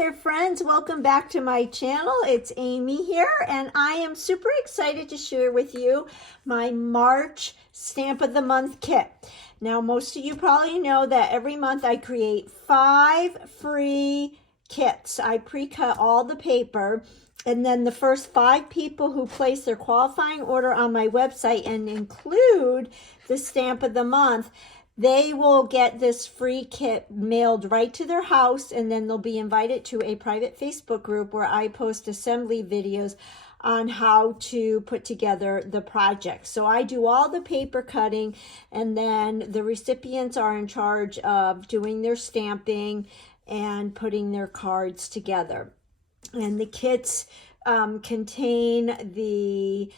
there, friends. Welcome back to my channel. It's Amy here, and I am super excited to share with you my March Stamp of the Month kit. Now, most of you probably know that every month I create 5 free kits. I pre-cut all the paper, and then the first 5 people who place their qualifying order on my website and include the Stamp of the Month, they will get this free kit mailed right to their house, and then they'll be invited to a private Facebook group where I post assembly videos on how to put together the project. So I do all the paper cutting, and then the recipients are in charge of doing their stamping and putting their cards together. And the kits contain the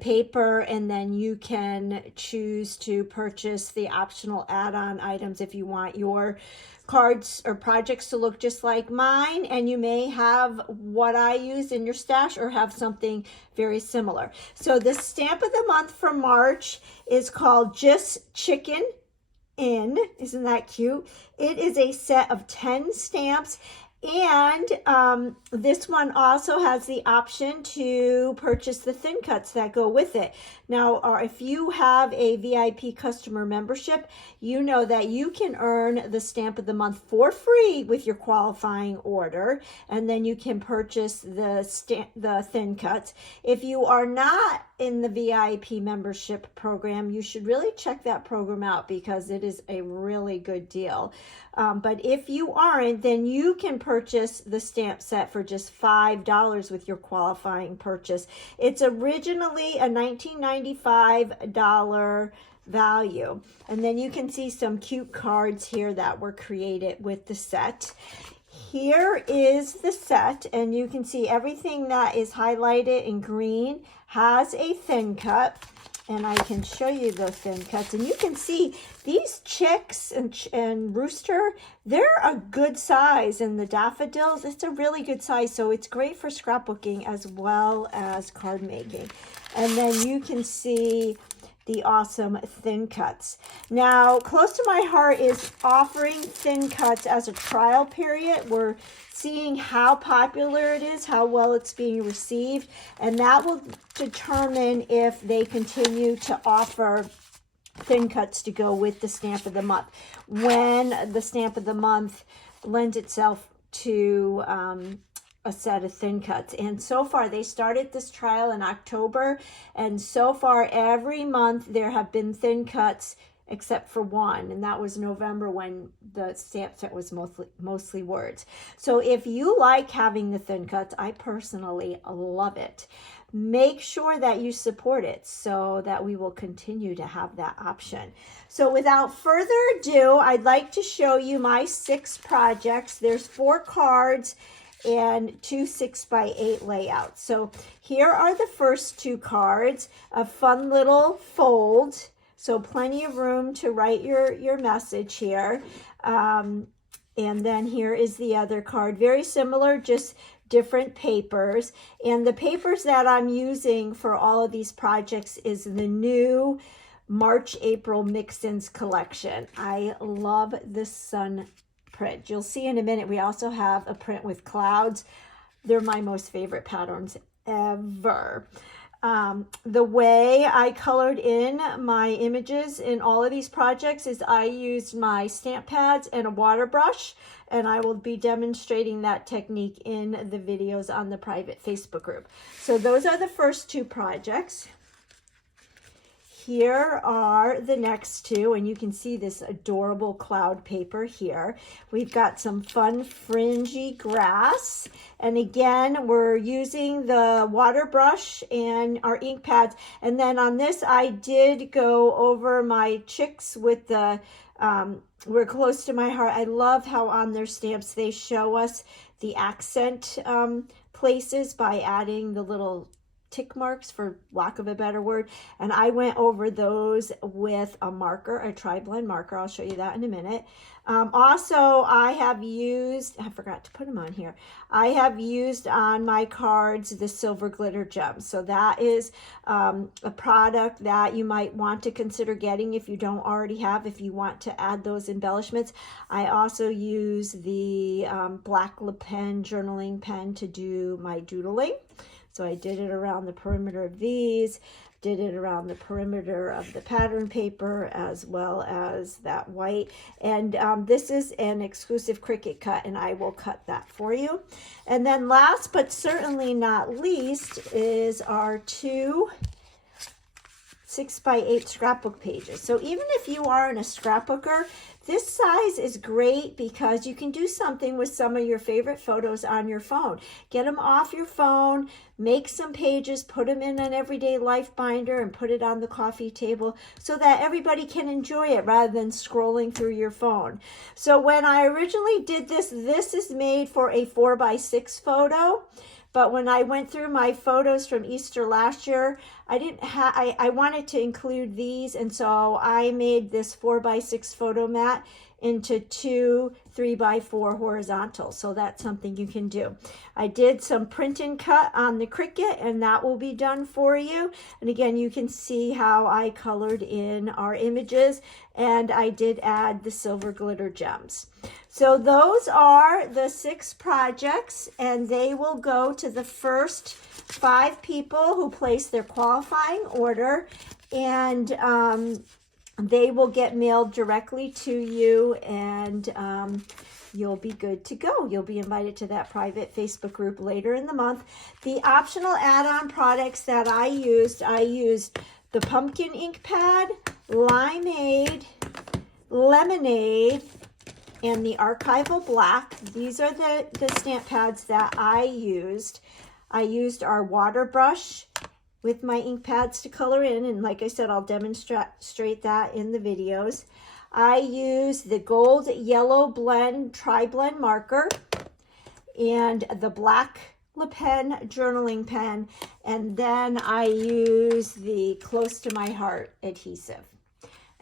paper, and then you can choose to purchase the optional add-on items if you want your cards or projects to look just like mine, and you may have what I use in your stash or have something very similar. So the Stamp of the Month for March is called Just Chicken In. Isn't that cute? It is a set of 10 stamps. And this one also has the option to purchase the thin cuts that go with it. Now, if you have a VIP customer membership, you know that you can earn the Stamp of the Month for free with your qualifying order, and then you can purchase the thin cuts. If you are not in the VIP membership program, you should really check that program out because it is a really good deal. But if you aren't, then you can purchase the stamp set for just $5 with your qualifying purchase. It's originally a $19.95 value. And then you can see some cute cards here that were created with the set. Here is the set, and you can see everything that is highlighted in green has a thin cut. And I can show you those thin cuts, and you can see these chicks and rooster, they're a good size, and the daffodils, it's a really good size, so it's great for scrapbooking as well as card making. And then you can see the awesome thin cuts. Now, close to my heart is offering thin cuts as a trial period. We're seeing how popular it is, how well it's being received, and that will determine if they continue to offer thin cuts to go with the Stamp of the Month. When the Stamp of the Month lends itself to a set of thin cuts. And so far, they started this trial in October, and so far every month there have been thin cuts except for one, and that was November when the stamp set was mostly words. So if you like having the thin cuts, I personally love it. Make sure that you support it so that we will continue to have that option. So without further ado, I'd like to show you my 6 projects. There's 4 cards and 2 6x8 layouts. So here are the first 2 cards, a fun little fold, so plenty of room to write your message here. And then here is the other card, very similar, just different papers. And the papers that I'm using for all of these projects is the new March April Mix-Ins collection. I love this sun print. You'll see in a minute we also have a print with clouds. They're my most favorite patterns ever. The way I colored in my images in all of these projects is I used my stamp pads and a water brush, and I will be demonstrating that technique in the videos on the private Facebook group. So those are the first 2 projects. Here are the next 2, and you can see this adorable cloud paper here. We've got some fun fringy grass, and again we're using the water brush and our ink pads. And then on this I did go over my chicks with the we're close to my heart. I love how on their stamps they show us the accent places by adding the little tick marks, for lack of a better word, and I went over those with a marker, a TriBlend marker. I'll show you that in a minute. Also, I have used, I forgot to put them on here, I have used on my cards the silver glitter gems. So that is a product that you might want to consider getting if you don't already have, if you want to add those embellishments. I also use the black LePen journaling pen to do my doodling. So I did it around the perimeter of these, did it around the perimeter of the pattern paper, as well as that white. And this is an exclusive Cricut cut, and I will cut that for you. And then last but certainly not least is our 2 6x8 scrapbook pages. So even if you aren't a scrapbooker, this size is great because you can do something with some of your favorite photos on your phone. Get them off your phone, make some pages, put them in an everyday life binder, and put it on the coffee table so that everybody can enjoy it rather than scrolling through your phone. So when I originally did this, this is made for a 4x6 photo. But when I went through my photos from Easter last year, I wanted to include these, and so I made this 4x6 photo mat into 2 3x4 horizontal. So that's something you can do. I did some print and cut on the Cricut, and that will be done for you. And again, you can see how I colored in our images, and I did add the silver glitter gems. So those are the 6 projects, and they will go to the first 5 people who place their qualifying order, and they will get mailed directly to you, and you'll be good to go. You'll be invited to that private Facebook group later in the month. The optional add-on products that I used the pumpkin ink pad, limeade, lemonade, and the Archival Black. These are the stamp pads that I used. I used our Waterbrush with my ink pads to color in, and like I said, I'll demonstrate that in the videos. I used the gold yellow blend TriBlend marker and the black LePen journaling pen, and then I use the Close to My Heart adhesive.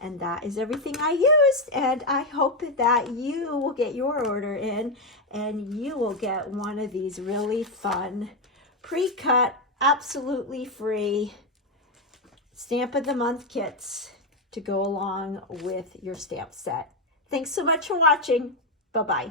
And that is everything I used, and I hope that you will get your order in and you will get one of these really fun, pre-cut, absolutely free Stamp of the Month kits to go along with your stamp set. Thanks so much for watching. Bye-bye.